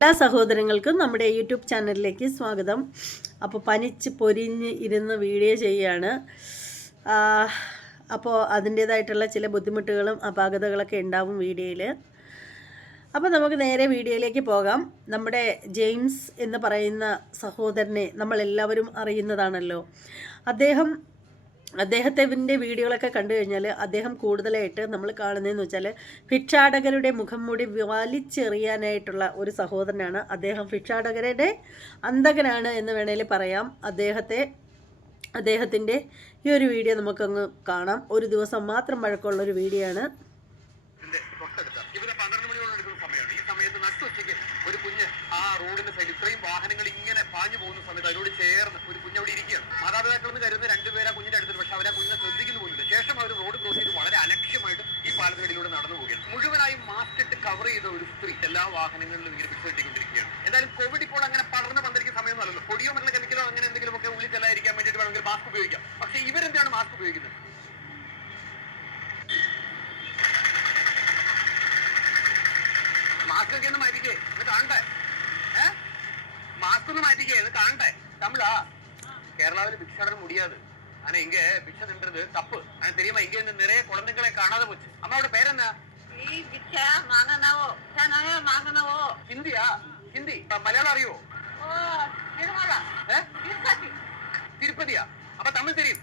എല്ലാ സഹോദരങ്ങൾക്കും നമ്മുടെ യൂട്യൂബ് ചാനലിലേക്ക് സ്വാഗതം. അപ്പോൾ പനിച്ച് പൊരിഞ്ഞ് ഇരുന്ന് വീഡിയോ ചെയ്യുകയാണ്. അപ്പോൾ അതിൻ്റേതായിട്ടുള്ള ചില ബുദ്ധിമുട്ടുകളും അപാകതകളൊക്കെ ഉണ്ടാവും വീഡിയോയിൽ. അപ്പോൾ നമുക്ക് നേരെ വീഡിയോയിലേക്ക് പോകാം. നമ്മുടെ ജെയിംസ് എന്ന് പറയുന്ന സഹോദരനെ നമ്മളെല്ലാവരും അറിയുന്നതാണല്ലോ. അദ്ദേഹത്തിൻ്റെ വീഡിയോകളൊക്കെ കണ്ടു കഴിഞ്ഞാൽ അദ്ദേഹം കൂടുതലായിട്ട് നമ്മൾ കാണുന്നതെന്ന് വെച്ചാൽ ഭിക്ഷാടകരുടെ മുഖം മൂടി വലിച്ചെറിയാനായിട്ടുള്ള ഒരു സഹോദരനാണ് അദ്ദേഹം. ഭിക്ഷാടകരുടെ അന്തകനാണ് എന്ന് വേണേൽ പറയാം. അദ്ദേഹത്തിൻ്റെ ഈ ഒരു വീഡിയോ നമുക്കങ്ങ് കാണാം. ഒരു ദിവസം മാത്രം പഴക്കമുള്ളൊരു വീഡിയോ ആണ്. ഒരു കുഞ്ഞ് ആ റോഡിന്റെ സൈഡ് ഇത്രയും വാഹനങ്ങൾ ഇങ്ങനെ പാഞ്ഞു പോകുന്ന സമയത്ത് അതിനോട് ചേർന്ന് ഒരു കുഞ്ഞ് അവിടെ ഇരിക്കുകയാണ്. മാതാപിതാക്കളെന്ന് കരുതുന്ന രണ്ടുപേരാ കുഞ്ഞിന്റെ അടുത്ത്, പക്ഷെ അവരെ കുഞ്ഞിനെ ശ്രദ്ധിക്കുന്നു പോലുണ്ട്. ശേഷം അവർ റോഡ് ക്രോസ് ചെയ്ത് വളരെ അലക്ഷ്യമായിട്ട് ഈ പാലത്തിനിടയിലൂടെ നടന്നു പോവുകയാണ്. മുഴുവനായും മാസ്ക് ഇട്ട് കവർ ചെയ്ത ഒരു സ്ത്രീ എല്ലാ വാഹനങ്ങളിലും ഇങ്ങനെ പിടിച്ചു കെട്ടിക്കൊണ്ടിരിക്കുകയാണ്. എന്തായാലും കോവിഡ് ഇപ്പോൾ അങ്ങനെ പടർന്ന് പന്തരിക്കുന്ന സമയമൊന്നുമല്ലോ. പൊടിയോ മറ്റുള്ള കെമിക്കലോ അങ്ങനെ എന്തെങ്കിലും ഒക്കെ ഉള്ളിൽ ചെല്ലാതിരിക്കാൻ വേണ്ടിയിട്ട് വേണമെങ്കിൽ മാസ്ക് ഉപയോഗിക്കാം. പക്ഷേ ഇവരെന്താണ് മാസ്ക് ഉപയോഗിക്കുന്നത്? മാസ്ക് ഒക്കെ ഒന്ന് മാറ്റിക്കേ, ഇത് കാണണ്ടേ? மாஸ்க் மாட்டிக்க இது காண்ட தமிழா கேரளாவில் பிக்ஷாடன முடியாது. ஆனா இங்க பிக்ஷை தின்றது தப்பு. ஆனா தெரியுமா, இங்க இருந்து நிறைய குழந்தைகளை காணாத போச்சு. அம்மாவோட பேர் என்ன? ஹிந்தியா? ஹிந்தி மலையாளம் அறிയോ? திருப்பதியா? அப்ப தமிழ் தெரியும்?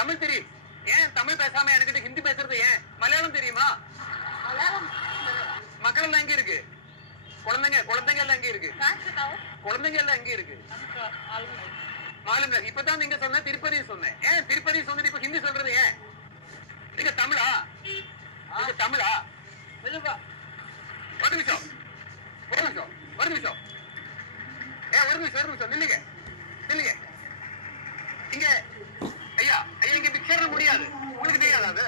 தமிழ் தெரியும். ஏன் தமிழ் பேசாம என்கிட்ட ஹிந்தி பேசுறது? ஏன் மலையாளம் தெரியுமா? மக்கள் எல்லாம் எங்க இருக்கு? குழந்தைங்க எல்லாம் எங்க இருக்கு? குழந்தைங்க எல்லாம் எங்க இருக்கு? மாலும் இப்பதான் நீங்க சொன்ன திருப்பதி சொன்னேன். ஏன் திருப்பதி சொன்னது இப்ப ஹிந்தி சொல்றது? ஏன் நீங்க தமிழா? நீங்க தமிழா? ஒரு நிமிஷம் ஒரு நிமிஷம் ஒரு நிமிஷம் நில்லுங்க நில்லுங்க. இங்க ஐயா ஐயா இங்க பிக்சர் முடியாது. உங்களுக்கு தெரியாது அது?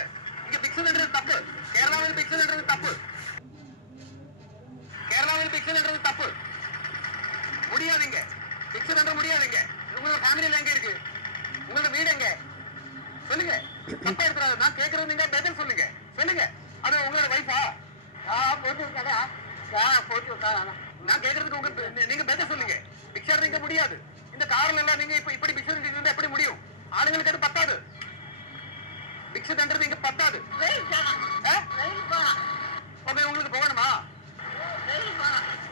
இங்க பிக்சர் தப்பு. கேரளாவில் பிக்சர் தப்பு. கேரளாவில் பிக்சர் தப்பு. முடியாதுங்க. பிக்சர் பண்ற முடியாதுங்க. உங்களோட ஃபேமிலில எங்க இருக்கு? உங்களோட வீடு எங்க? சொல்லுங்க. தப்பா எடுத்துறாத. நான் கேக்குறது நீங்க பதில் சொல்லுங்க. சொல்லுங்க. அது உங்களோட வைஃபா? போட்டு விட்டாடா. போட்டு விட்டாடா. நான் கேக்குறதுக்கு நீங்க பதில் சொல்லுங்க. பிக்சர் நீங்க முடியாது. இந்த கார்ல எல்லாம் நீங்க இப்படி பிக்சர் இருந்தா எப்படி முடியும்? ஆளுங்களுக்கு அது பத்தாது. பிக்சர் பண்றது இங்க பத்தாது. ஓகே, உங்களுக்கு போகணுமா?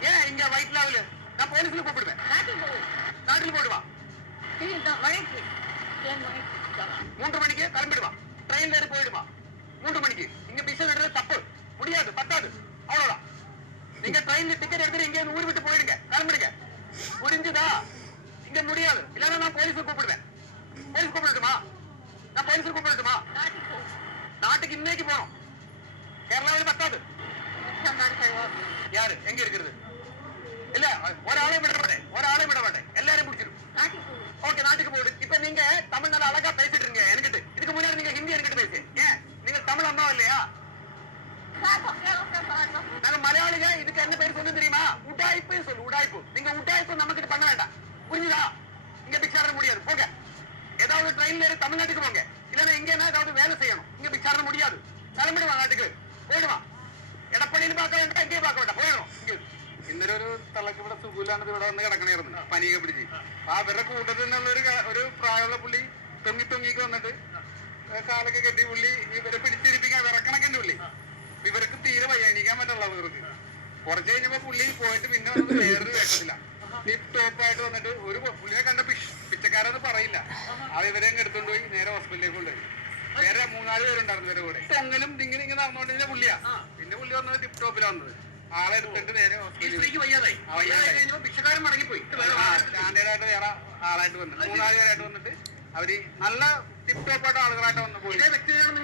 ஏன் இங்க வயிட் லெவல்? நான் போலீஸ்ல கூப்பிடுவேன். நாட்டில் போடுவா. 3 மணிக்கு கிளம்பிடுவா. ட்ரெயின்ல ஏறி போயிடுமா 3 மணிக்கு. இங்க பிக்சர் எடுறது தப்பு. முடியாது, பத்தாது. அவ்வளவுதான். நீங்க ட்ரெயின்ல டிக்கெட் எடுத்து இங்க ஊர் விட்டு போயிடுங்க, கிளம்பிடுங்க. புரிஞ்சுதா? இங்க முடியாது. இல்லன்னா நான் போலீஸ்ல கூப்பிடுவேன். போலீஸ் கூப்பிடட்டுமா? நான் போலீஸ்ல கூப்பிடட்டுமா? நாட்டுக்கு இன்னைக்கு போறோம். கேரளாவில் பத்தாது. யாரு எங்க இருக்கிறது? இல்ல ஒராளே விட மாட்டேன். எல்லாரும் முடிச்சிடும். ஓகே, நாட்டுக்கு போயிடு. இப்ப நீங்க தமிழ் நல்லா அழகா பேசிட்டு இருக்கீங்க என்கிட்ட. இதுக்கு முன்னாடி நீங்க ஹிந்தி என்கிட்ட பேசு. ஏன் நீங்க தமிழ் அம்மா இல்லையா? நாங்க மலையாளிங்க. இதுக்கு என்ன பேர் சொல்லு தெரியுமா? உடாய்ப்பு சொல்லு. உடாய்ப்பு. நீங்க உடாய்ப்பு நம்ம கிட்ட பண்ண வேண்டாம். புரிஞ்சுதா? இங்க பிக்சார முடியாது. போங்க. ஏதாவது ட்ரெயின்ல ஏறி தமிழ்நாட்டுக்கு போங்க. இல்லன்னா இங்க என்ன ஏதாவது வேலை செய்யணும். இங்க பிக்சார முடியாது. கிளம்பிடுவா, നാட்டுக்கு പോയിടുവാ. എടപ്പള്ളിയിൽ பார்க்க വേണ്ട, എங்கே பார்க்க വേണ്ട, പോയിടണം. ഇന്നലെ ഒരു തള്ളക്ക് ഇവിടെ സുഖമില്ലാണ്ട് ഇവിടെ വന്ന് കിടക്കണായിരുന്നു, പനിയൊക്കെ പിടിച്ച്. ആ ഇവരുടെ കൂട്ടത്തിൽ നിന്നുള്ള ഒരു പ്രായമുള്ള പുള്ളി തൊങ്ങിക്ക് വന്നിട്ട് കാലൊക്കെ കെട്ടി പുള്ളി ഇവരെ പിടിച്ചിരിപ്പിക്കാൻ വിറക്കണക്കെന്റെ പുള്ളി. ഇവർക്ക് തീരെ വയ്യാനിക്കാൻ പറ്റുള്ള ഇവർക്ക്. കുറച്ച് കഴിഞ്ഞപ്പോ പുള്ളി പോയിട്ട് പിന്നെ വന്നത് വേറൊരു വേഷത്തില്ല. ടിപ്പ് ടോപ്പായിട്ട് വന്നിട്ട് ഒരു പുള്ളിയെ കണ്ട പിച്ചക്കാരെന്ന് പറയില്ല. അത് ഇവരെ എടുത്തോണ്ട് പോയി നേരെ ഹോസ്പിറ്റലിലേക്ക് കൊണ്ടുപോയി. വേറെ 3-4 പേരുണ്ടായിരുന്നു ഇവരുടെ കൂടെ. പൊങ്ങലും ഇങ്ങനെ നടന്നുകൊണ്ടിരുന്ന പുള്ളിയാ. പിന്നെ പുള്ളി വന്നത് ടിപ്പ് ടോപ്പിലാ വന്നത്. ആളെ എടുത്തിട്ട് നേരെ ഹോസ്പിറ്റലിലേക്ക് വയ്യാതായി കഴിഞ്ഞപ്പോ ഭിക്ഷക്കാരൻ മടങ്ങിപ്പോയി. സ്റ്റാൻഡേർഡായിട്ട് വേറെ ആളായിട്ട് വന്നു. 3-4 പേരായിട്ട് വന്നിട്ട് അവര് നല്ല ടിപ്പ് ടോപ്പായിട്ട് ആളുകളായിട്ട് വന്നു പോയി. ഇതേ വ്യക്തി തന്നെയാണ്.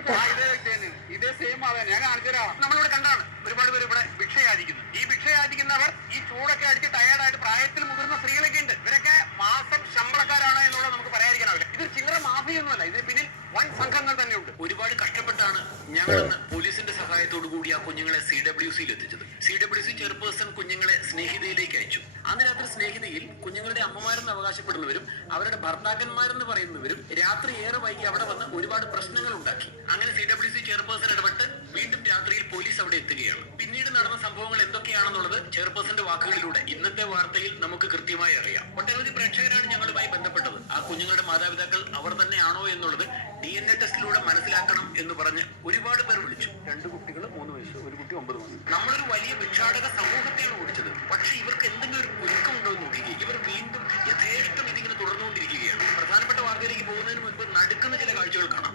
ഇതേ സെയിം ആളാണ്. ഞാൻ കാണിച്ച ഒരാളാണ്. നമ്മളിവിടെ കണ്ടാണ് ഒരുപാട് പേര് ഇവിടെ ഭിക്ഷയാചിക്കുന്നു. ഈ ഭിക്ഷയാചിക്കുന്നവർ ഈ ചൂടൊക്കെ അടിച്ച് ടയേർഡായിട്ട് പ്രായത്തിൽ മുതിർന്ന സ്ത്രീകളൊക്കെ ഉണ്ട്. ഇവരൊക്കെ മാസം ശമ്പളക്കാരാണ് എന്നുള്ളത് നമുക്ക് പറയാതിരിക്കാനാവില്ല. ഇത് ചില്ലറ മാഫിയൊന്നുമല്ല. ഇതിന് പിന്നിൽ വൻ സംഘങ്ങൾ തന്നെയുണ്ട്. ഒരുപാട് കഷ്ടപ്പെട്ടാണ് ഞങ്ങൾ പോലീസിന്റെ സഹായത്തോടു കൂടി ആ കുഞ്ഞുങ്ങളെ CWCയിൽ എത്തിച്ചത്. CWC CWC ചെയർപേഴ്സൺ കുഞ്ഞുങ്ങളെ സ്നേഹിതയിലേക്ക് അയച്ചു. അന്ന് രാത്രി സ്നേഹിതയിൽ കുഞ്ഞുങ്ങളുടെ അമ്മമാരെന്ന് അവകാശപ്പെടുന്നവരും അവരുടെ ഭർത്താക്കന്മാരെന്ന് പറയുന്നവരും രാത്രി ഏറെ വൈകി അവിടെ വന്ന് ഒരുപാട് പ്രശ്നങ്ങൾ ഉണ്ടാക്കി. അങ്ങനെ CWC ചെയർപേഴ്സൺ ഇടപെട്ട് വീണ്ടും രാത്രിയിൽ പോലീസ് അവിടെ എത്തുകയാണ്. പിന്നീട് നടന്ന സംഭവങ്ങൾ എന്തൊക്കെയാണെന്നുള്ളത് ചെയർപേഴ്സന്റെ വാക്കുകളിലൂടെ ഇന്നത്തെ വാർത്തയിൽ നമുക്ക് കൃത്യമായി അറിയാം. ഒട്ടനവധി പ്രേക്ഷകരാണ് ഞങ്ങളുമായി ബന്ധപ്പെട്ടത്. ആ കുഞ്ഞുങ്ങളുടെ മാതാപിതാക്കൾ അവർ തന്നെയാണോ എന്നുള്ളത് DNA ടെസ്റ്റിലൂടെ മനസ്സിലാക്കണം എന്ന് പറഞ്ഞ് ഒരുപാട് പേർ വിളിച്ചു. 2 കുട്ടികൾ 3 വയസ്സ്, ഒരു കുട്ടി 9 വയസ്സ്. നമ്മളൊരു വലിയ ഭിക്ഷാടക സമൂഹത്തെയാണ് ഓടിച്ചത്. പക്ഷെ ഇവർക്ക് എന്തെങ്കിലും ഒരു ഒരുക്കമുണ്ടോ എന്ന് നോക്കിക്കേ. ഇവർ വീണ്ടും യഥേഷ്ടം ഇതിങ്ങനെ തുടർന്നുകൊണ്ടിരിക്കുകയാണ്. പ്രധാനപ്പെട്ട വാർത്തയിലേക്ക് പോകുന്നതിന് മുൻപ് നടുക്കുന്ന ചില കാഴ്ചകൾ കാണാം.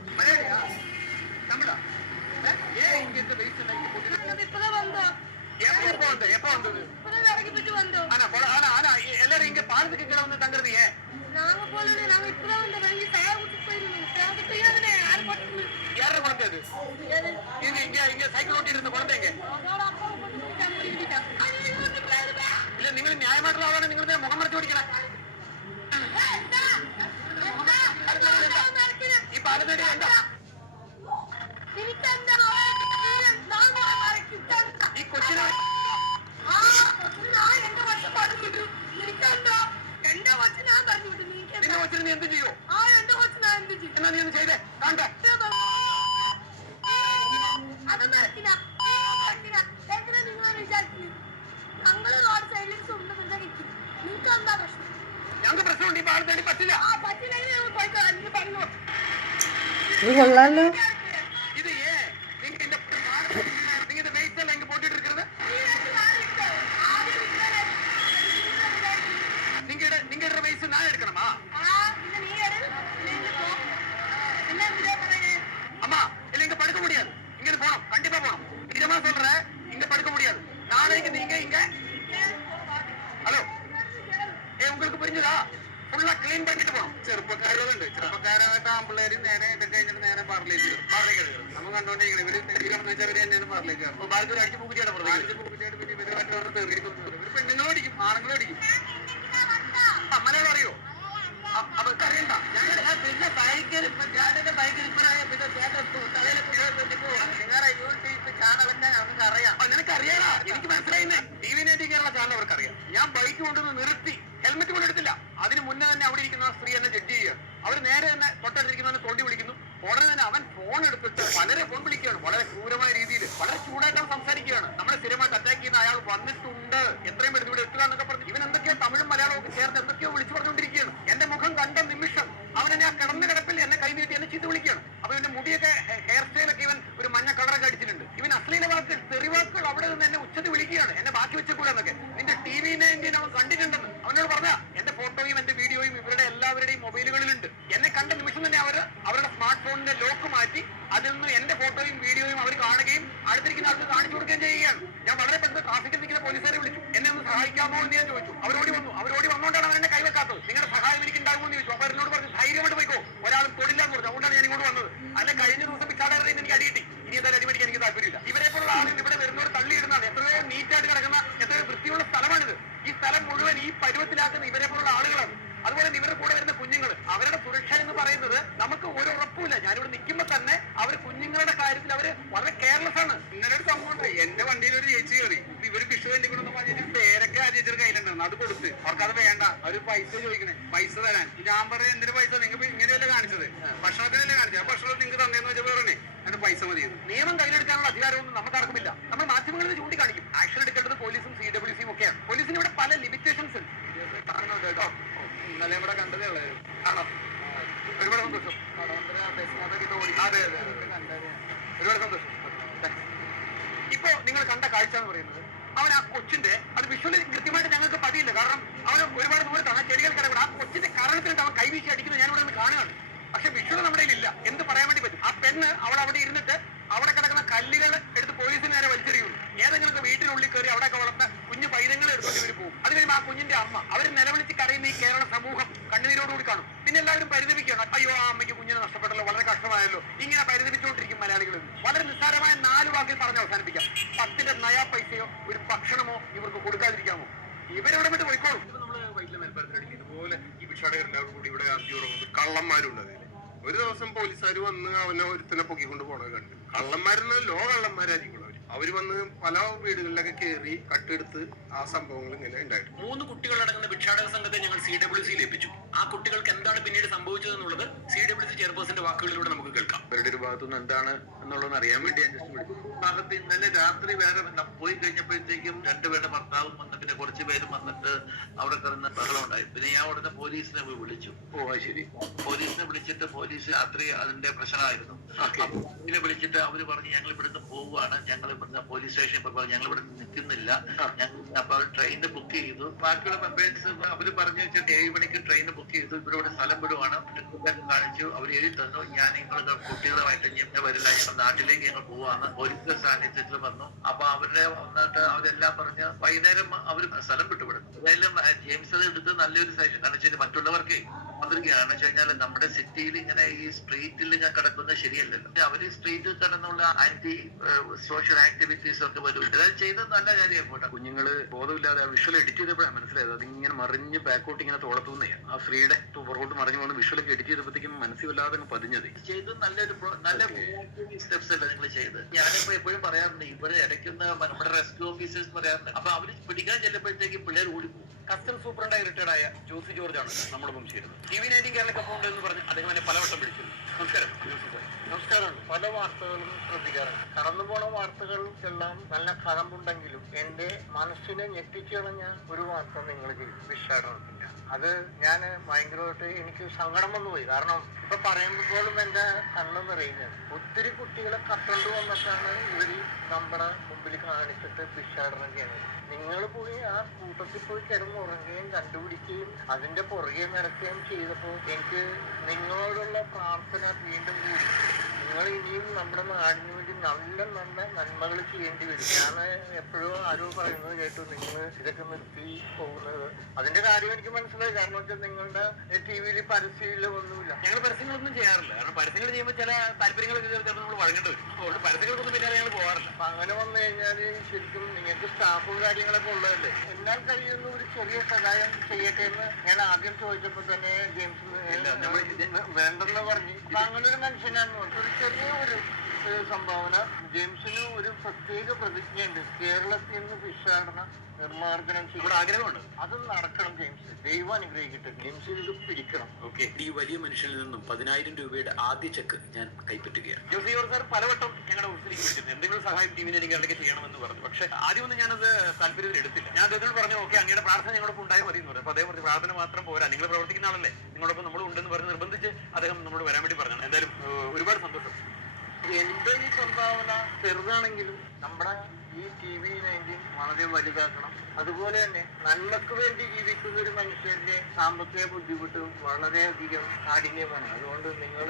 எல்லாரும் இங்க பாலத்துக்கு கீழே வந்து தங்குறது ஏன்? நாங்க போல நாங்க இப்பதான் வந்து வாங்கி சாய விட்டு போயிருந்தோம். சாய தெரியாதுனே யார் போட்டு யார குழந்தை இங்க இங்க இங்க சைக்கிள் ஓட்டி இருந்த குழந்தைங்க அதோட அப்பா கொண்டு போய் முடிக்கிட்டான். இல்ல നിങ്ങൾ ന്യായമായിട്ടുള്ള ആളാണ്. നിങ്ങളുടെ മുഖം മറച്ചു ഓടിക്കണം. ഈ പാലത്തേടി എന്താ ഈ കൊച്ചിനെ നിന്റെ കൊച്ചിന് നീ എന്ത് ചെയ്യോ? എന്നാ നീ ഒന്ന് ചെയ്തേ കണ്ടേ. ഞങ്ങൾക്ക് പ്രശ്നമുണ്ട്. ഈ പാലത്തേടി പറ്റില്ല. ഇത് കൊള്ളാലോ. ഇത് நீங்க வெயிட் எல்லாம் இங்க போட்டுட்டு இருக்கிறது நீங்க எடுற வெயிட் நான் எடுக்கணுமா? அம்மா இல்ல இங்க படுக்க முடியாது. இங்க போகணும், கண்டிப்பா போகணும். நிஜமா சொல்றேன், இங்க படுக்க முடியாது. நாளைக்கு நீங்க இங்க ஹலோ உங்களுக்கு புரிஞ்சுதா? ഫുള്ളാ ക്ലീൻ பண்ணிட்டு പോകണം. ചെറുപ്പക്കാരുണ്ട്. ചെറുപ്പക്കാരായിട്ട് ആമ്പിള്ളേര് നേരെ ഇതൊക്കെ കഴിഞ്ഞിട്ട് നേരെ പാറിലേക്ക് നമ്മൾ കണ്ടോണ്ടിരിക്കണം. ഇവര് വെച്ചാൽ ഇവര് തന്നെയാണ് പാറിലേക്ക് ബാക്കി ഒരു അടിച്ച് പൂക്കുറ്റിയാണ് പൂക്കുറ്റിയായിട്ട് പിന്നെ ഇവര് മറ്റവരുടെ തെറിയിട്ടൊന്നും ഇവര് പെണ്ണുങ്ങളും അടിക്കും ആണുങ്ങളും അടിക്കും. മലയാളം അറിയോ? അവർക്ക് അറിയണ്ട. ഞങ്ങളുടെ പിന്നെ ബൈക്കിൽ ഞാനെന്റെ ബൈക്കിൽ ഇപ്പഴായ പിന്നെ തലയിലെ നിങ്ങളുടെ യൂട്യൂബ് ചാനലൊക്കെ അവർക്ക് അറിയാം. നിനക്ക് അറിയാറാ? എനിക്ക് മനസ്സിലായില്ലേ. TV നേടിക്കാനുള്ള ചാനൽ അവർക്ക് അറിയാം. ഞാൻ ബൈക്ക് കൊണ്ടുവന്ന് നിർത്തി ഹെൽമെറ്റ് പോലും എടുത്തില്ല. അതിന് മുന്നേ തന്നെ അവിടെ ഇരിക്കുന്ന സ്ത്രീ എന്നെ ജഡ്ജ് ചെയ്യുക. അവർ നേരെ തന്നെ തൊട്ടടുത്തിരിക്കുന്നവനെ തോണ്ടി വിളിക്കുന്നു. ഉടനെ തന്നെ അവൻ ഫോൺ എടുത്തിട്ട് വളരെ ഫോൺ വിളിക്കുകയാണ്. വളരെ ക്രൂരമായ രീതിയിൽ വളരെ ചൂടായിട്ട് അവൻ സംസാരിക്കുകയാണ്. നമ്മളെ സ്ഥിരമായിട്ട് അറ്റാക്ക് ചെയ്യുന്ന അയാൾ വന്നിട്ടുണ്ട്, എത്രയും പെട്ടെന്ന് ഇവിടെ എത്തുക എന്നൊക്കെ പറഞ്ഞു. ഇവൻ എന്തൊക്കെയോ തമിഴും മലയാളവും ഒക്കെ ചേർത്ത് എന്തൊക്കെയോ വിളിച്ചു പറഞ്ഞുകൊണ്ടിരിക്കുകയാണ്. എന്റെ മുഖം കണ്ട നിമിഷം അവൻ എന്നെ ആ കിടന്ന കിടപ്പിൽ എന്നെ കൈ നീട്ടി എന്നെ ചീത്ത വിളിക്കുകയാണ്. അപ്പൊ ഇവന്റെ മുടിയൊക്കെ ഹെയർ സ്റ്റൈലൊക്കെ ഇവൻ ഒരു മഞ്ഞ കളറൊക്കെ അടിച്ചിട്ടുണ്ട്. ഇവൻ അശ്ലീല വാക്കുകൾ തെറിവാക്കുകൾ അവിടെ നിന്ന് എന്നെ ഉച്ചത്തിൽ വിളിക്കുകയാണ്. എന്നെ ബാക്കി വെച്ചക്കൂടെ എന്നൊക്കെ. നിന്റെ TV 19 അവൻ കണ്ടിട്ടുണ്ടെന്ന് അവനോട് പറഞ്ഞ എന്റെ ഫോട്ടോയും എന്റെ വീഡിയോയും ഇവരുടെ എല്ലാവരുടെയും മൊബൈലുകളിലുണ്ട്. എന്നെ കണ്ട നിമിഷം തന്നെ അവരുടെ സ്മാർട്ട് ഫോണിന്റെ ലോക്ക് മാറ്റി അതിൽ നിന്ന് എന്റെ ഫോട്ടോയും വീഡിയോയും അവർ കാണുകയും അടുത്തിരിക്കുന്ന ആൾക്ക് കാണിച്ചു കൊടുക്കുകയും ചെയ്യുകയാണ്. ഞാൻ വളരെ പെട്ടെന്ന് ട്രാഫിക്കിൽ നിൽക്കുന്ന പോലീസുകാരെ വിളിച്ചു. എന്നെ ഒന്ന് സഹായിക്കാമോ എന്ന് ഞാൻ ചോദിച്ചു. അവരോടി വന്നുകൊണ്ടാണ് അവൻ എന്നെ കൈവെക്കാത്തത്. നിങ്ങളുടെ സഹായം എനിക്ക് ഉണ്ടാകുമോ എന്ന് ചോദിച്ചു. അപ്പൊ എന്നോട് പറഞ്ഞു ധൈര്യമായിട്ട് പോയിക്കോ, ഒരാളും തൊടില്ല എന്ന് പറഞ്ഞു. അതുകൊണ്ടാണ് ഞാൻ ഇങ്ങോട്ട് വന്നത്. അല്ലെ കഴിഞ്ഞ ദിവസം പിച്ചാടാതെ എനിക്ക് അടിയിട്ടി. ഇനി എന്തായാലും അടിമടിക്കാൻ എനിക്ക് താല്പര്യമില്ല. ഇവരെ പോലുള്ള ആളുകൾ ഇവിടെ വരുന്നവർ തള്ളിയിടുന്നതാണ്. എത്രയോ നീറ്റായിട്ട് കിടക്കുന്ന എത്രയോ വൃത്തിയുള്ള സ്ഥലമാണിത്. ഈ സ്ഥലം മുഴുവൻ ഈ പരുവത്തിലാക്കുന്ന ഇവരെ പോലുള്ള ആളുകളാണ്. അതുപോലെ ഇവരുടെ കൂടെ വരുന്ന കുഞ്ഞുങ്ങൾ, അവരുടെ സുരക്ഷ എന്ന് പറയുന്നത് നമുക്ക് ഒരു ഉറപ്പുമില്ല. ഞാനിവിടെ നിൽക്കുമ്പോൾ തന്നെ അവർ കുഞ്ഞുങ്ങളുടെ കാര്യത്തിൽ അവര് വളരെ കെയർലെസ് ആണ്. ഇങ്ങനെ ഒരു സംഭവം ഉണ്ട്. എന്റെ വണ്ടിയിൽ ഒരു ചേച്ചി കയറി. ഇവര് വിഷു എന്റെ കൂടെ പറഞ്ഞിട്ട് പേരൊക്കെ ആ ചേച്ചിയുടെ കയ്യിലുണ്ടായിരുന്നു. അത് കൊടുത്ത് അവർക്കത് വേണ്ട. അവര് പൈസ ചോദിക്കണേ, പൈസ തരാൻ. ഞാൻ പറയാം എന്തിന്റെ പൈസ? നിങ്ങൾ ഇങ്ങനെയല്ലേ കാണിച്ചത്, ഭക്ഷണത്തിനല്ലേ കാണിച്ചത്. ആ ഭക്ഷണം നിങ്ങൾക്ക് തന്നേന്ന് വെച്ചാൽ പറഞ്ഞേ അതിന്റെ പൈസ മതി. നിയമം കയ്യിലെടുക്കാനുള്ള അധികാരമൊന്നും നമുക്ക് ആർക്കുമില്ല. നമ്മൾ മാധ്യമങ്ങളിൽ ചൂണ്ടിക്കാണിക്കും. ആക്ഷൻ എടുക്കേണ്ടത് പോലീസും CWC ഒക്കെയാണ്. പോലീസിന് ഇവിടെ പല ലിമിറ്റേഷൻസ് ഉണ്ട്. കേട്ടോ, ഇന്നലെ ഇവിടെ കണ്ടതേ ഉള്ളായിരുന്നു. ആണോ? ഒരുപാട് സന്തോഷം. അതെ അതെ ഒരുപാട് സന്തോഷം. ഇപ്പൊ നിങ്ങൾ കണ്ട കാഴ്ച എന്ന് പറയുന്നത് അവൻ ആ കൊച്ചിന്റെ അത് വിഷ്വലി കൃത്യമായിട്ട് ഞങ്ങൾക്ക് പതിയില്ല. കാരണം അവന് ഒരുപാട് ദൂരത്താണ് ചെടികൾക്കിടപെടാം. ആ കൊച്ചിന്റെ കാരണത്തിലിട്ട് അവൻ കൈവീശി അടിക്കുന്നത് ഞാനിവിടെ നിന്ന് കാണുകയാണ്. പക്ഷെ വിഷ്വൽ നമ്മുടെ ഇല്ല. എന്ത് പറയാൻ വേണ്ടി പറ്റും? ആ പെണ്ണ് അവൾ അവിടെ ഇരുന്നിട്ട് അവിടെ കിടക്കുന്ന കല്ലുകൾ എടുത്ത് പോലീസിന് നേരെ വലിച്ചെറിയുന്നു. ഏതെങ്കിലും വീട്ടിനുള്ളിൽ കയറി അവിടെ വളർന്ന കുഞ്ഞു പൈതങ്ങൾ എടുത്തുകൊണ്ട് ഇവർ പോകും. അത് കഴിയുമ്പോൾ ആ കുഞ്ഞിന്റെ അമ്മ അവർ നിലവിളിച്ച് കരയുന്ന ഈ കേരള സമൂഹം കണ്ണുനീരോടുകൂടി കാണും. പിന്നെ എല്ലാവരും പരിതപിക്കുകയാണ്. അയ്യോ ആ അമ്മയ്ക്ക് കുഞ്ഞിനെ നഷ്ടപ്പെട്ടല്ലോ, വളരെ കഷ്ടമായല്ലോ. ഇങ്ങനെ പരിതപിച്ചുകൊണ്ടിരിക്കും മലയാളികൾ. വളരെ നിസ്സാരമായ 4 വാക്കിൽ പറഞ്ഞ് അവസാനിപ്പിക്കാം. 10ന്റെ നയാ പൈസയോ ഒരു ഭക്ഷണമോ ഇവർക്ക് കൊടുക്കാതിരിക്കാമോ? ഇവരെവിടെ വിട്ട് പോയിക്കോളും. നമ്മള് വൈകിട്ട് മേൽപ്പരത്തിലടിക്കും. ഇതുപോലെ ഈ ഭിക്ഷാടകരെല്ലാവരും കൂടി ഇവിടെ കള്ളന്മാരുണ്ട്. അതിൽ ഒരു ദിവസം പോലീസുകാർ വന്ന് അവനെ ഒരുത്തനെ പൊക്കിക്കൊണ്ട് പോണത് കണ്ടു. കള്ളന്മാരെന്ന ലോ കള്ളന്മാരായിരിക്കും അവര്. അവര് വന്ന് പല വീടുകളിലൊക്കെ കയറി കട്ടെടുത്ത് ആ സംഭവങ്ങൾ ഇങ്ങനെ ഉണ്ടായിട്ടുണ്ട്. 3 കുട്ടികളടങ്ങുന്ന ഭിക്ഷാടക സംഘത്തെ ഞങ്ങൾ CWCയിൽ ഏൽപ്പിച്ചു. ആ കുട്ടികൾക്ക് എന്താണ് പിന്നീട് സംഭവിച്ചതെന്നുള്ളത് CWC ചെയർപേഴ്സന്റെ വാക്കുകളിലൂടെ നമുക്ക് കേൾക്കാം. അവരുടെ ഒരു ഭാഗത്തുനിന്ന് എന്താണ് എന്നുള്ളത് അറിയാൻ വേണ്ടി ഞാൻ ജസ്റ്റ് വിളിച്ചു. ഭാഗത്ത് ഇന്നലെ രാത്രി വേറെ പോയി കഴിഞ്ഞപ്പോഴത്തേക്കും രണ്ടുപേരുടെ ഭർത്താവും വന്ന് പിന്നെ കുറച്ച് പേരും വന്നിട്ട് അവിടെ കിടന്ന് ബഹളം ഉണ്ടായി. പിന്നെ ഞാൻ ഉടനെ പോലീസിനെ വിളിച്ചു. ശരി. പോലീസിനെ വിളിച്ചിട്ട് പോലീസ് രാത്രി അതിന്റെ പ്രഷറായിരുന്നു. ഇതിനെ വിളിച്ചിട്ട് അവര് പറഞ്ഞു ഞങ്ങൾ ഇവിടുന്ന് പോവുകയാണ്, ഞങ്ങൾ ഇവിടുന്ന് പോലീസ് സ്റ്റേഷനിൽ പറഞ്ഞു ഞങ്ങൾ ഇവിടെ നിൽക്കുന്നില്ല. അപ്പൊ അവർ ട്രെയിന് ബുക്ക് ചെയ്തു. ബാക്കിയുള്ള മെമ്പേഴ്സ് അവര് പറഞ്ഞു വെച്ചാൽ 7 മണിക്ക് ട്രെയിന് ബുക്ക് ചെയ്തു, ഇവരോട് സ്ഥലം വിടുവാണ്. കാണിച്ചു, അവർ എഴുതി തന്നു. ഞാൻ നിങ്ങളുടെ കുട്ടികളുമായിട്ട് ഞങ്ങൾ വരില്ല, ഞങ്ങൾ നാട്ടിലേക്ക് ഞങ്ങൾ പോവാണ്. പോലീസ് സാന്നിധ്യത്തിൽ വന്നു. അപ്പൊ അവരുടെ വന്നിട്ട് അവരെല്ലാം പറഞ്ഞ് വൈകുന്നേരം അവർ സ്ഥലം വിട്ടുവിടും. എന്തായാലും ജെയിംസ് അത് എടുത്ത് നല്ലൊരു സജഷൻ കാണിച്ചത് മറ്റുള്ളവർക്ക് മാതൃകയാണ്. വെച്ച് കഴിഞ്ഞാൽ നമ്മുടെ സിറ്റിയിൽ ഇങ്ങനെ ഈ സ്ട്രീറ്റിൽ ഞാൻ കിടക്കുന്നത് ശരിയല്ലല്ലോ. അവര് സ്ട്രീറ്റിൽ കിടന്നുള്ള ആന്റി സോഷ്യൽ ആക്ടിവിറ്റീസ് ഒക്കെ വരും. ഇതെല്ലാം ചെയ്തത് നല്ല കാര്യമാണ്. പോട്ടെ, കുഞ്ഞുങ്ങള് ബോധമില്ലാതെ ആ വിഷ്വൽ എഡിറ്റ് ചെയ്തപ്പോഴാണ് മനസ്സിലായത് അതിങ്ങനെ മറിഞ്ഞ് ബാക്കോട്ട് ഇങ്ങനെ തോളത്തുനിന്ന് ആ സ്ത്രീയുടെ പുറകോട്ട് മറിഞ്ഞു പോകുന്ന വിഷ്വലൊക്കെ എഡിറ്റ് ചെയ്തപ്പോഴത്തേക്കും മനസ്സിലാതെ പതിഞ്ഞത്. ചെയ്ത് നല്ല സ്റ്റെപ്സ് അല്ല നിങ്ങൾ ചെയ്ത്. ഞാനിപ്പോ എപ്പോഴും പറയാറുണ്ട്, ഇവിടെ ഇടയ്ക്കുന്ന നമ്മുടെ റെസ്ക്യൂ ഓഫീസേഴ്സ് പറയാറുണ്ട്. അപ്പൊ അവര് പിടിക്കാൻ ചെല്ലുമ്പോഴത്തേക്കും പിള്ളേർ ഓടിപ്പോകും. കസ്റ്റംസ് സൂപ്രണ്ടായി റിട്ടയർഡ് ആയ ജോസി ജോർജ് ആണ് നമ്മളൊപ്പം ചേരുന്നത്. TV19 കേരളക്കൊപ്പം എന്ന് പറഞ്ഞ് അദ്ദേഹം എന്നെ പലവട്ടം വിളിച്ചു. നമസ്കാരം. നമസ്കാരം. പല വാർത്തകളും ശ്രദ്ധിക്കാറുണ്ട്. കടന്നു പോണ വാർത്തകൾക്കെല്ലാം നല്ല ഫലമുണ്ടെങ്കിലും എന്റെ മനസ്സിനെ ഞെട്ടിച്ചു കളഞ്ഞ ഒരു വാർത്ത നിങ്ങൾ ചെയ്തു, ഭിക്ഷാടനത്തിന്റെ. അത് ഞാൻ ഭയങ്കരമായിട്ട് എനിക്ക് സങ്കടം വന്നു പോയി. കാരണം ഇപ്പൊ പറയുമ്പോൾ പോലും എന്റെ കണ്ണ് നിറയുന്നത്. ഒത്തിരി കുട്ടികളെ കട്ടുകൊണ്ട് വന്നിട്ടാണ് ഇവര് നമ്മുടെ മുമ്പിൽ കാണിച്ചിട്ട് ഭിക്ഷാടനം ചെയ്യുന്നത്. നിങ്ങൾ പോയി ആ കൂട്ടത്തിൽ പോയി കിടന്നുറങ്ങുകയും കണ്ടുപിടിക്കുകയും അതിന്റെ പുറകെ നടക്കുകയും ചെയ്തപ്പോൾ എനിക്ക് നിങ്ങളോടുള്ള പ്രാർത്ഥന വീണ്ടും കൂടി. നിങ്ങൾ ഇനിയും നമ്മുടെ നാടിന് വേണ്ടി നല്ല നല്ല നന്മകൾ ചെയ്യേണ്ടി വരും. ഞാൻ എപ്പോഴും ആരോ പറയുന്നത് കേട്ടു, നിങ്ങൾ ഇതൊക്കെ നിർത്തി പോകുന്നത്. അതിന്റെ കാര്യം എനിക്ക് മനസ്സിലായി. കാരണം വെച്ചാൽ നിങ്ങളുടെ TV-യിൽ പരസ്യമില്ല, ഒന്നുമില്ല. ഞങ്ങൾ പരസ്യങ്ങളൊന്നും ചെയ്യാറില്ല. കാരണം പരസ്യങ്ങൾ ചെയ്യുമ്പോൾ ചില താല്പര്യങ്ങളൊക്കെ ചിലപ്പോൾ നമ്മൾ വഴങ്ങേണ്ടി വരും. അതുകൊണ്ട് പരസ്യങ്ങൾക്കൊന്നും പിന്നാലെ ഞങ്ങൾ പോകാറില്ല. അപ്പൊ അങ്ങനെ വന്നു കഴിഞ്ഞാൽ ശരിക്കും നിങ്ങൾക്ക് സ്റ്റാഫും കാര്യങ്ങളൊക്കെ ഉള്ളതല്ലേ, എന്നാൽ കഴിയുന്ന ഒരു ചെറിയ സഹായം ചെയ്യട്ടെ എന്ന് ഞാൻ ആദ്യം ചോദിച്ചപ്പോ തന്നെ ജെയിംസ് വേണ്ടെന്ന് പറഞ്ഞു. അപ്പൊ അങ്ങനെ ഒരു മനുഷ്യനാന്ന് പറഞ്ഞു. ഒരു ചെറിയ ഒരു സംഭാവന. ജെയിംസിന് ഒരു പ്രത്യേക പ്രതിജ്ഞയുണ്ട്, കേരളത്തിൽ നിന്ന് ഭിക്ഷാടന നിർമ്മാർജ്ജനം ചെയ്യും. ആഗ്രഹമുണ്ട്, അത് നടക്കണം. ജെയിംസ് ദൈവം അനുഗ്രഹിക്കട്ടെ. ജെയിംസിന് ഇത് പിടിക്കണം. ഓക്കെ. ഈ വലിയ മനുഷ്യനിൽ നിന്നും 10,000 രൂപയുടെ ആദ്യ ചെക്ക് ഞാൻ കൈപ്പറ്റുകയാണ്. ജോസി ജോർജ് സാർ പലവട്ടം ഞങ്ങളുടെ ഓഫീസിലേക്ക് വിളിച്ചിട്ടുണ്ട്, എന്തെങ്കിലും സഹായം TV-19 ചെയ്യണമെന്ന് പറഞ്ഞു. പക്ഷെ ആദ്യമൊന്നും ഞാനത് താല്പര്യത്തിൽ എടുത്തില്ല. ഞാൻ അദ്ദേഹത്തോട് പറഞ്ഞു, ഓക്കെ അങ്ങയുടെ പ്രാർത്ഥന ഞങ്ങളൊപ്പം ഉണ്ടായാൽ മതി എന്ന് പറഞ്ഞു. അപ്പൊ അദ്ദേഹം പറഞ്ഞു, പ്രാർത്ഥന മാത്രം പോരാ, നിങ്ങൾ പ്രവർത്തിക്കുന്ന ആളല്ലേ, നിങ്ങളൊപ്പം നമ്മളും ഉണ്ടെന്ന് പറഞ്ഞ് നിർബന്ധിച്ച് അദ്ദേഹം നമ്മളോട് വരാൻ വേണ്ടി പറഞ്ഞു. എന്തായാലും ഒരുപാട് സന്തോഷം. എന്റെ ഈ സംഭാവന ചെറുതാണെങ്കിലും നമ്മുടെ ഈ TV-19 വളരെ വലുതാക്കണം. അതുപോലെ തന്നെ നന്മക്ക് വേണ്ടി ജീവിക്കുന്ന ഒരു മനുഷ്യന്റെ സാമ്പത്തിക ബുദ്ധിമുട്ട് വളരെയധികം കാഠിന്യമാണ്. അതുകൊണ്ട് നിങ്ങൾ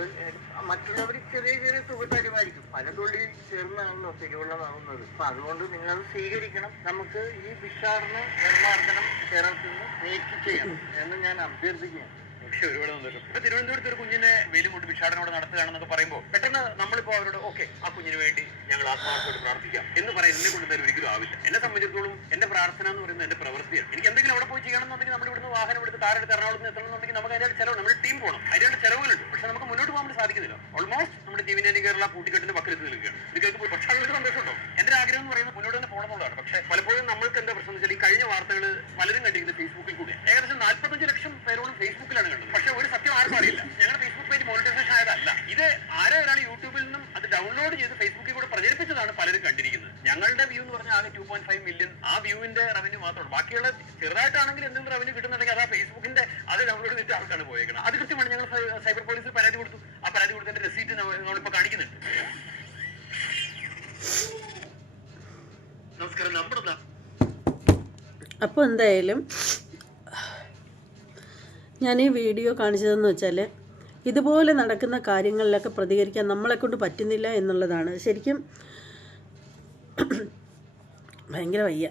മറ്റുള്ളവർ ചെറിയ ചെറിയ തുക തരുമായിരിക്കും, പല തുള്ളി ചേർന്നാണല്ലോ തിരുവള്ളമാകുന്നത്. അപ്പൊ അതുകൊണ്ട് നിങ്ങൾ സ്വീകരിക്കണം. നമുക്ക് ഈ ഭിക്ഷാടന നിർമ്മാർജ്ജനം കേരളത്തിൽ നിന്ന് നീക്കി ചെയ്യണം എന്ന് ഞാൻ അഭ്യർത്ഥിക്കുകയാണ്. ഒരുപാട് സന്തോഷം. ഇപ്പൊ തിരുവനന്തപുരത്ത് ഒരു കുഞ്ഞിനെ വെയിലും കൊണ്ട് ഭിക്ഷാടനോട് നടത്തുകയാണെന്നൊക്കെ പറയുമ്പോൾ പെട്ടെന്ന് നമ്മളിപ്പോ അവരോട് ഓക്കെ ആ കുഞ്ഞിന് വേണ്ടി ഞങ്ങൾ ആത്മാർത്ഥമായിട്ട് പ്രാർത്ഥിക്കാം എന്ന് പറയാൻ എന്നെ കൊണ്ട് തന്നെ ഒരിക്കലും ആവില്ല. എന്നെ സംബന്ധിച്ചിടത്തോളം എന്റെ പ്രാർത്ഥന എന്ന് പറയുന്നത് എന്റെ പ്രവൃത്തിയാണ്. എനിക്ക് എന്തെങ്കിലും അവിടെ പോയി ചെയ്യണമെന്നുണ്ടെങ്കിൽ നമ്മൾ ഇവിടുന്ന് വാഹനം എടുത്ത് കാറെടുത്ത് എറണാകുളത്ത് എത്തണമെന്നുണ്ടെങ്കിൽ നമുക്ക് അതിന്റെ ചെലവ്, നമ്മുടെ ടീം പോകണം, അതിന്റെ ചെലവുകളുണ്ട്. പക്ഷെ നമുക്ക് മുന്നോട്ട് പോകാൻ വേണ്ടി സാധിക്കുന്നില്ല. ഓൾമോസ്റ്റ് നമ്മുടെ TV-19 കേരള കൂട്ടിക്കെട്ടിന്റെ പക്കലെത്തി നിൽക്കുകയാണ്. ഇത് കേൾക്കുമ്പോൾ പക്ഷേ അതിലൊരു സന്തോഷമുണ്ടോ? എന്റെ ആഗ്രഹം എന്ന് പറയുന്നത് മുന്നോട്ട് തന്നെ പോകണമെന്നുള്ളതാണ്. പക്ഷെ പലപ്പോഴും നമ്മൾക്ക് എന്താ പ്രശ്നം വെച്ചാൽ ഈ കഴിഞ്ഞ വാർത്തകൾ പലരും കണ്ടിരിക്കുന്നത് ഫേസ്ബുക്കിൽ കൂടെ. ഏകദേശം 45 ലക്ഷം പേരോളം ഫേസ്ബുക്കിലാണ് കണ്ടത്. പക്ഷെ ഒരു സത്യം ആർക്കും അറിയില്ല. ഞങ്ങളുടെ ഫേസ്ബുക്ക് പേജ് മോണിറ്റൈസേഷൻ ആയതല്ല. ഇത് ആരോ ഒരാൾ യൂട്യൂബിൽ നിന്നും അത് ഡൗൺലോഡ് ചെയ്ത് ഫേസ്ബുക്കിൽ കൂടെ പ്രചരിപ്പിച്ചതാണ് പലരും കണ്ടിരിക്കുന്നത്. ഞങ്ങളുടെ വ്യൂ എന്ന് പറഞ്ഞാൽ ആകെ 2.5 മില്യൺ. ആ വ്യൂവിന്റെ റവന്യൂ മാത്രമാണ്. ബാക്കിയുള്ള ചെറുതായിട്ടാണെങ്കിൽ എന്തെങ്കിലും റവന്യൂ കിട്ടുന്നുണ്ടെങ്കിൽ അത് ആ ഫേസ്ബുക്കിന്റെ അത് ഡൗൺലോഡ് ചെയ്തിട്ട് ആൾക്കാണ് പോയേക്കുന്നത്. അത് കൃത്യമാണ്. ഞങ്ങൾ സൈബർ പോലീസിൽ പരാതി കൊടുത്തു. ആ പരാതി കൊടുത്തതിന്റെ റെസീറ്റ് നമ്മളിപ്പോ കാണിക്കുന്നുണ്ട്. നമസ്കാരം. നമ്മുടെ അപ്പോൾ എന്തായാലും ഞാൻ ഈ വീഡിയോ കാണിച്ചതെന്ന് വെച്ചാൽ ഇതുപോലെ നടക്കുന്ന കാര്യങ്ങളിലൊക്കെ പ്രതികരിക്കാൻ നമ്മളെക്കൊണ്ട് പറ്റുന്നില്ല എന്നുള്ളതാണ്. ശരിക്കും ഭയങ്കര വയ്യ.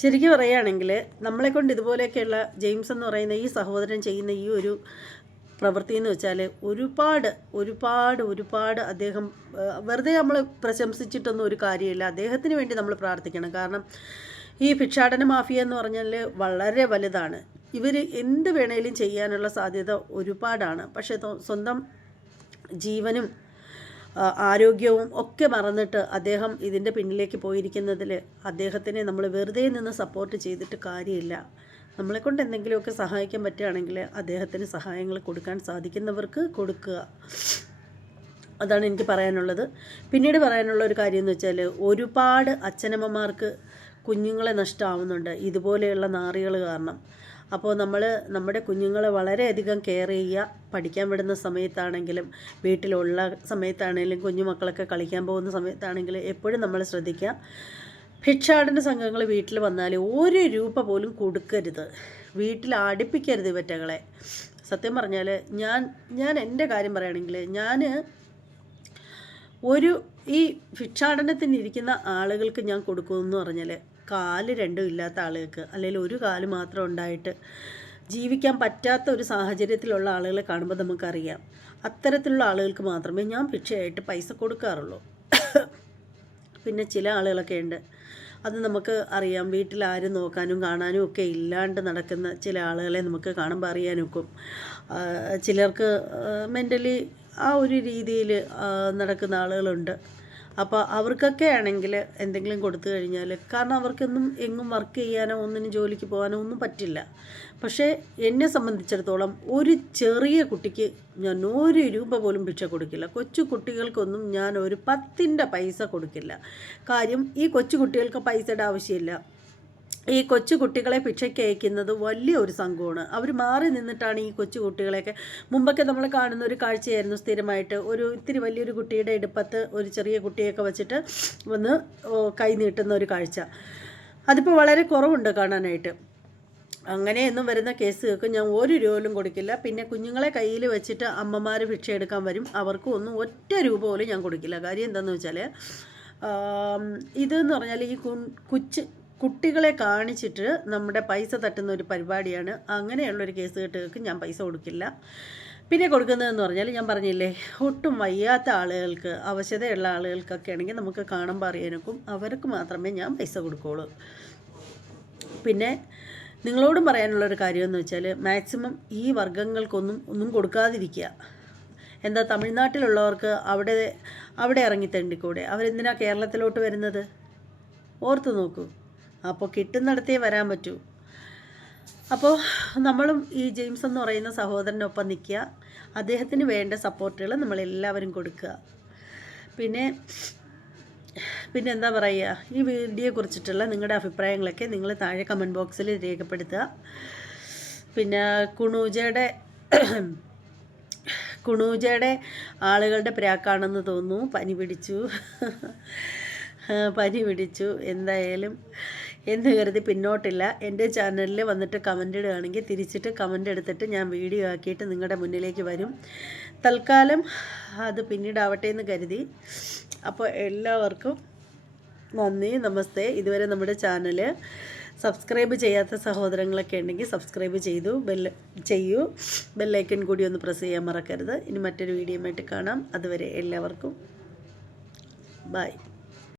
ശരിക്കും പറയുകയാണെങ്കിൽ നമ്മളെക്കൊണ്ട് ഇതുപോലെയൊക്കെയുള്ള ജെയിംസ് എന്ന് പറയുന്ന ഈ സഹോദരൻ ചെയ്യുന്ന ഈ ഒരു പ്രവൃത്തി എന്ന് വെച്ചാൽ ഒരുപാട് അദ്ദേഹം വെറുതെ നമ്മൾ പ്രശംസിച്ചിട്ടൊന്നും ഒരു കാര്യമില്ല. അദ്ദേഹത്തിന് വേണ്ടി നമ്മൾ പ്രാർത്ഥിക്കണം. കാരണം ഈ ഭിക്ഷാടന മാഫിയ എന്ന് പറഞ്ഞാൽ വളരെ വലുതാണ്. ഇവർ എന്ത് വേണേലും ചെയ്യാനുള്ള സാധ്യത ഒരുപാടാണ്. പക്ഷേ സ്വന്തം ജീവനും ആരോഗ്യവും ഒക്കെ മറന്നിട്ട് അദ്ദേഹം ഇതിൻ്റെ പിന്നിലേക്ക് പോയിരിക്കുന്നതിൽ അദ്ദേഹത്തിനെ നമ്മൾ വെറുതെ നിന്ന് സപ്പോർട്ട് ചെയ്തിട്ട് കാര്യമില്ല. നമ്മളെക്കൊണ്ട് എന്തെങ്കിലുമൊക്കെ സഹായിക്കാൻ പറ്റുകയാണെങ്കിൽ അദ്ദേഹത്തിന് സഹായങ്ങൾ കൊടുക്കാൻ സാധിക്കുന്നവർക്ക് കൊടുക്കുക. അതാണ് എനിക്ക് പറയാനുള്ളത്. പിന്നീട് പറയാനുള്ള ഒരു കാര്യം എന്ന് വെച്ചാൽ, ഒരുപാട് അച്ഛനമ്മമാർക്ക് കുഞ്ഞുങ്ങളെ നഷ്ടമാവുന്നുണ്ട് ഇതുപോലെയുള്ള നാറികൾ കാരണം. അപ്പോൾ നമ്മൾ നമ്മുടെ കുഞ്ഞുങ്ങളെ വളരെയധികം കെയർ ചെയ്യുക. പഠിക്കാൻ വിടുന്ന സമയത്താണെങ്കിലും വീട്ടിലുള്ള സമയത്താണെങ്കിലും കുഞ്ഞുമക്കളൊക്കെ കളിക്കാൻ പോകുന്ന സമയത്താണെങ്കിലും എപ്പോഴും നമ്മൾ ശ്രദ്ധിക്കുക. ഭിക്ഷാടന സംഘങ്ങൾ വീട്ടിൽ വന്നാൽ 1 രൂപ പോലും കൊടുക്കരുത്, വീട്ടിൽ അടുപ്പിക്കരുത് ഇവറ്റകളെ. സത്യം പറഞ്ഞാൽ ഞാൻ എൻ്റെ കാര്യം പറയുകയാണെങ്കിൽ ഈ ഭിക്ഷാടനത്തിനിരിക്കുന്ന ആളുകൾക്ക് ഞാൻ കൊടുക്കുമെന്ന് പറഞ്ഞാൽ, കാല് രണ്ടും ഇല്ലാത്ത ആളുകൾക്ക്, അല്ലെങ്കിൽ ഒരു കാല് മാത്രം ഉണ്ടായിട്ട് ജീവിക്കാൻ പറ്റാത്ത ഒരു സാഹചര്യത്തിലുള്ള ആളുകളെ കാണുമ്പോൾ നമുക്കറിയാം. അത്തരത്തിലുള്ള ആളുകൾക്ക് മാത്രമേ ഞാൻ ഭിക്ഷയായിട്ട് പൈസ കൊടുക്കാറുള്ളൂ. പിന്നെ ചില ആളുകളൊക്കെ ഉണ്ട്, അത് നമുക്ക് അറിയാം, വീട്ടിൽ ആരും നോക്കാനും കാണാനും ഒക്കെ ഇല്ലാണ്ട് നടക്കുന്ന ചില ആളുകളെ നമുക്ക് കാണുമ്പോൾ അറിയാനൊക്കും. ചിലർക്ക് മെൻ്റലി ആ ഒരു രീതിയിൽ നടക്കുന്ന ആളുകളുണ്ട്. അപ്പോൾ അവർക്കൊക്കെ ആണെങ്കിൽ എന്തെങ്കിലും കൊടുത്തു കഴിഞ്ഞാൽ, കാരണം അവർക്കൊന്നും എങ്ങും വർക്ക് ചെയ്യാനോ ഒന്നിനും ജോലിക്ക് പോകാനോ ഒന്നും പറ്റില്ല. പക്ഷേ എന്നെ സംബന്ധിച്ചിടത്തോളം ഒരു ചെറിയ കുട്ടിക്ക് ഞാൻ 1 രൂപ പോലും ഭിക്ഷ കൊടുക്കില്ല. കൊച്ചു കുട്ടികൾക്കൊന്നും ഞാൻ ഒരു 10ൻ്റെ പൈസ കൊടുക്കില്ല. കാര്യം ഈ കൊച്ചു കുട്ടികൾക്ക് പൈസയുടെ ആവശ്യമില്ല. ഈ കൊച്ചു കുട്ടികളെ ഭിക്ഷയ്ക്ക് അയക്കുന്നത് വലിയ ഒരു സംഘമാണ്. അവർ മാറി നിന്നിട്ടാണ് ഈ കൊച്ചു കുട്ടികളെയൊക്കെ, മുമ്പൊക്കെ നമ്മൾ കാണുന്ന ഒരു കാഴ്ചയായിരുന്നു സ്ഥിരമായിട്ട്, ഒരു ഇത്തിരി വലിയൊരു കുട്ടിയുടെ ഇടുപ്പത്ത് ഒരു ചെറിയ കുട്ടിയൊക്കെ വെച്ചിട്ട് വന്ന് കൈ നീട്ടുന്ന ഒരു കാഴ്ച. അതിപ്പോൾ വളരെ കുറവുണ്ട് കാണാനായിട്ട്. അങ്ങനെയൊന്നും വരുന്ന കേസുകൾക്ക് ഞാൻ 1 രൂപയിലും കൊടുക്കില്ല. പിന്നെ കുഞ്ഞുങ്ങളെ കയ്യിൽ വെച്ചിട്ട് അമ്മമാർ ഭിക്ഷ എടുക്കാൻ വരും, അവർക്ക് ഒന്നും 1 രൂപ പോലും ഞാൻ കൊടുക്കില്ല. കാര്യം എന്താണെന്ന് വെച്ചാൽ, ഇതെന്ന് പറഞ്ഞാൽ ഈ കുട്ടികളെ കാണിച്ചിട്ട് നമ്മുടെ പൈസ തട്ടുന്ന ഒരു പരിപാടിയാണ്. അങ്ങനെയുള്ളൊരു കേസ് കെട്ടുകൾക്ക് ഞാൻ പൈസ കൊടുക്കില്ല. പിന്നെ കൊടുക്കുന്നതെന്ന് പറഞ്ഞാൽ, ഞാൻ പറഞ്ഞില്ലേ, ഒട്ടും വയ്യാത്ത ആളുകൾക്ക്, അവശതയുള്ള ആളുകൾക്കൊക്കെ ആണെങ്കിൽ നമുക്ക് കാണുമ്പോൾ അറിയാനൊക്കും, അവർക്ക് മാത്രമേ ഞാൻ പൈസ കൊടുക്കുകയുള്ളൂ. പിന്നെ നിങ്ങളോടും പറയാനുള്ളൊരു കാര്യമെന്ന് വെച്ചാൽ, മാക്സിമം ഈ വർഗ്ഗങ്ങൾക്കൊന്നും കൊടുക്കാതിരിക്കുക. എന്താ, തമിഴ്നാട്ടിലുള്ളവർക്ക് അവിടെ ഇറങ്ങി തെണ്ടിക്കൂടെ? അവരെന്തിനാ കേരളത്തിലോട്ട് വരുന്നത്? ഓർത്ത് നോക്കൂ. അപ്പോൾ കിട്ടുന്നിടത്തേ വരാൻ പറ്റൂ. അപ്പോൾ നമ്മളും ഈ ജെയിംസ് എന്ന് പറയുന്ന സഹോദരനൊപ്പം നിൽക്കുക. അദ്ദേഹത്തിന് വേണ്ട സപ്പോർട്ടുകൾ നമ്മളെല്ലാവരും കൊടുക്കുക. പിന്നെ എന്താ പറയുക, ഈ വീഡിയോയെ കുറിച്ചിട്ടുള്ള നിങ്ങളുടെ അഭിപ്രായങ്ങളൊക്കെ നിങ്ങൾ താഴെ കമൻറ്റ് ബോക്സിൽ രേഖപ്പെടുത്തുക. പിന്നെ കുണൂജയുടെ ആളുകളുടെ പ്രാക്കാണെന്ന് തോന്നുന്നു. പനി പിടിച്ചു. എന്തായാലും എന്ന് കരുതി പിന്നോട്ടില്ല. എൻ്റെ ചാനലിൽ വന്നിട്ട് കമൻ്റ് ഇടുകയാണെങ്കിൽ തിരിച്ചിട്ട് കമൻ്റ് എടുത്തിട്ട് ഞാൻ വീഡിയോ ആക്കിയിട്ട് നിങ്ങളുടെ മുന്നിലേക്ക് വരും. തൽക്കാലം അത് പിന്നീടാവട്ടെ എന്ന് കരുതി. അപ്പോൾ എല്ലാവർക്കും നന്ദി, നമസ്തേ. ഇതുവരെ നമ്മുടെ ചാനൽ സബ്സ്ക്രൈബ് ചെയ്യാത്ത സഹോദരങ്ങളൊക്കെ ഉണ്ടെങ്കിൽ സബ്സ്ക്രൈബ് ചെയ്യൂ. ബെല്ലൈക്കൺ കൂടി ഒന്ന് പ്രസ് ചെയ്യാൻ മറക്കരുത്. ഇനി മറ്റൊരു വീഡിയോയുമായിട്ട് കാണാം. അതുവരെ എല്ലാവർക്കും ബൈ.